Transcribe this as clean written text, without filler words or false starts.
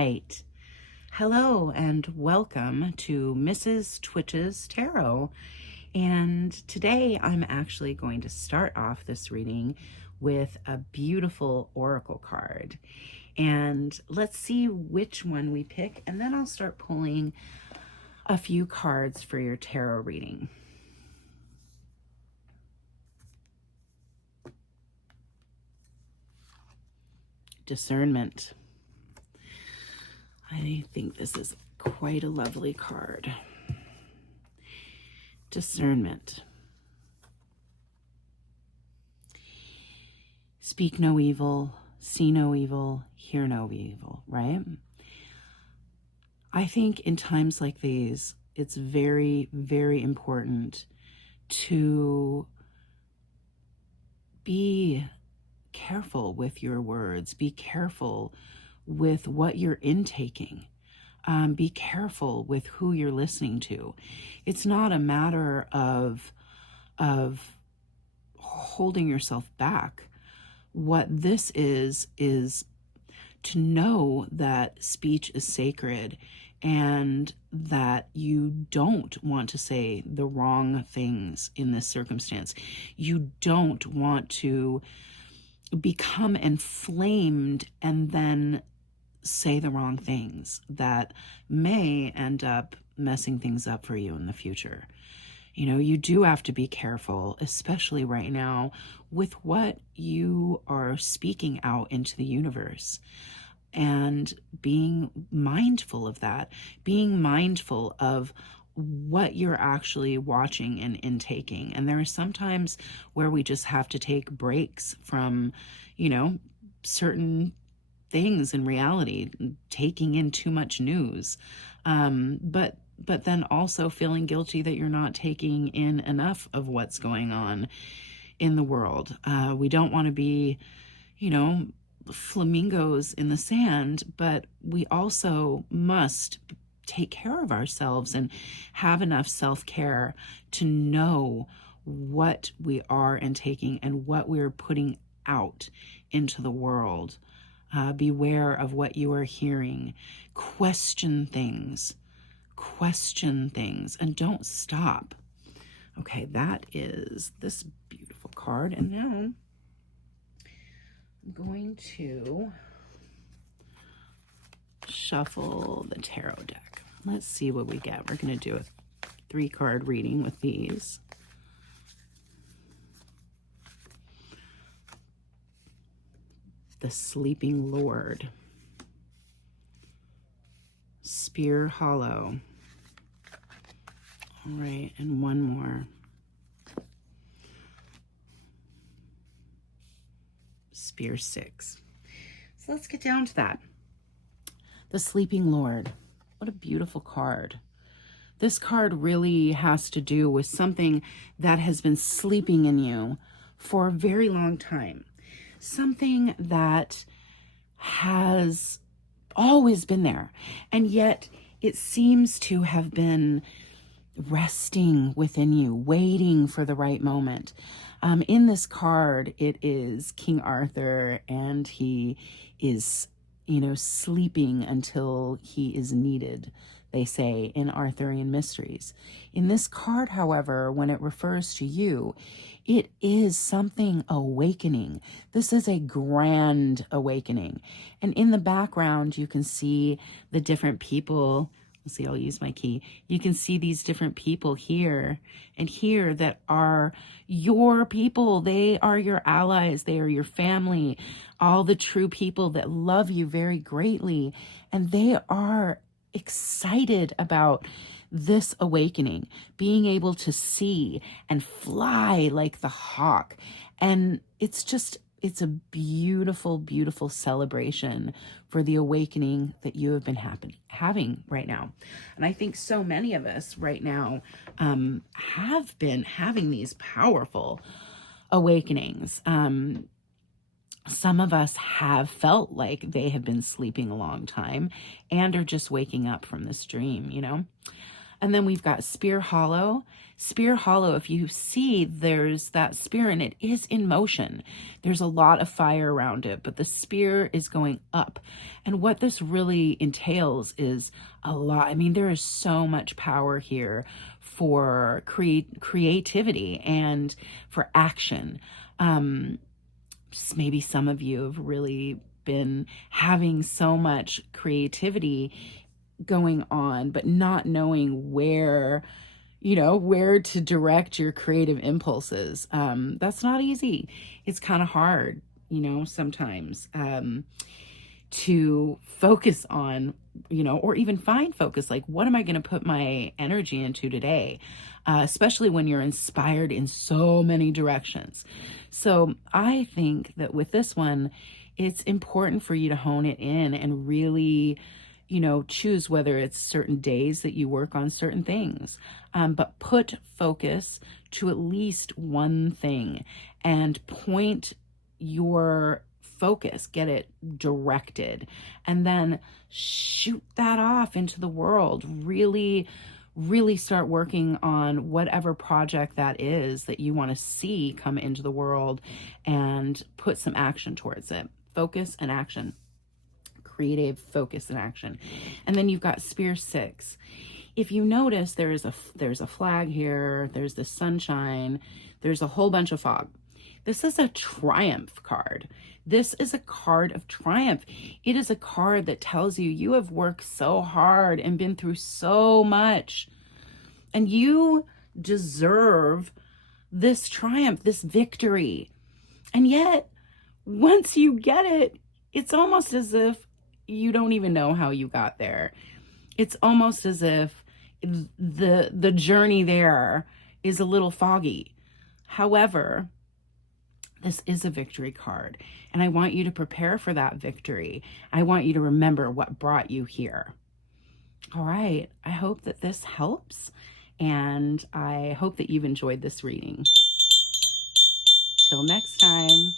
right. Hello and welcome to Mrs.Twitches Tarot. And today I'm actually going to start off this reading with a beautiful oracle card. And let's see which one we pick, and then I'll start pulling a few cards for your tarot reading. Discernment. I think this is quite a lovely card. Discernment. Speak no evil, see no evil, hear no evil, right? I think in times like these, it's very, very important to be careful with your words. Be careful with what you're intaking. Be careful with who you're listening to. It's not a matter of holding yourself back. What this is to know that speech is sacred and that you don't want to say the wrong things in this circumstance. You don't want to become inflamed and then say the wrong things that may end up messing things up for you in the future. You know, you do have to be careful, especially right now, with what you are speaking out into the universe, and being mindful of that, being mindful of what you're actually watching and intaking. And there are some times where we just have to take breaks from, certain things in reality, taking in too much news, but then also feeling guilty that you're not taking in enough of what's going on in the world. We don't want to be, flamingos in the sand, but we also must take care of ourselves and have enough self-care to know what we are intaking and what we're putting out into the world. Beware of what you are hearing. Question things, and don't stop. Okay, that is this beautiful card. And now I'm going to shuffle the tarot deck. Let's see what we get. We're going to do a 3-card reading with these. The Sleeping Lord. Spear Hollow. All right, and one more. Spear 6. So let's get down to that. The Sleeping Lord. What a beautiful card. This card really has to do with something that has been sleeping in you for a very long time. Something that has always been there, and yet it seems to have been resting within you, waiting for the right moment. In this card, it is King Arthur, and he is, sleeping until he is needed, they say in Arthurian mysteries. In this card, however, when it refers to you, it is something awakening. This is a grand awakening. And in the background, you can see the different people. Let's see, I'll use my key. You can see these different people here and here that are your people. They are your allies. They are your family. All the true people that love you very greatly. And they are excited about this awakening, being able to see and fly like the hawk. And it's a beautiful, beautiful celebration for the awakening that you have been having right now. And I think so many of us right now have been having these powerful awakenings. Some of us have felt like they have been sleeping a long time and are just waking up from this dream, And then we've got Spear Hollow. Spear Hollow, if you see, there's that spear and it is in motion. There's a lot of fire around it, but the spear is going up. And what this really entails is a lot. I mean, there is so much power here for creativity and for action. Maybe some of you have really been having so much creativity going on, but not knowing where to direct your creative impulses. That's not easy. It's kind of hard, sometimes, to focus on, or even find focus. Like, what am I going to put my energy into today? Especially when you're inspired in so many directions. So I think that with this one, it's important for you to hone it in and really, choose whether it's certain days that you work on certain things, but put focus to at least one thing and point your focus, get it directed, and then shoot that off into the world. Really, really start working on whatever project that is that you want to see come into the world and put some action towards it. Focus and action. Creative focus and action. And then you've got Spear 6. If you notice, there's a flag here, there's the sunshine, there's a whole bunch of fog. This is a triumph card. This is a card of triumph. It is a card that tells you you have worked so hard and been through so much, and you deserve this triumph, this victory. And yet, once you get it, it's almost as if you don't even know how you got there. It's almost as if the journey there is a little foggy. However, this is a victory card, and I want you to prepare for that victory. I want you to remember what brought you here. All right, I hope that this helps, and I hope that you've enjoyed this reading. Till next time.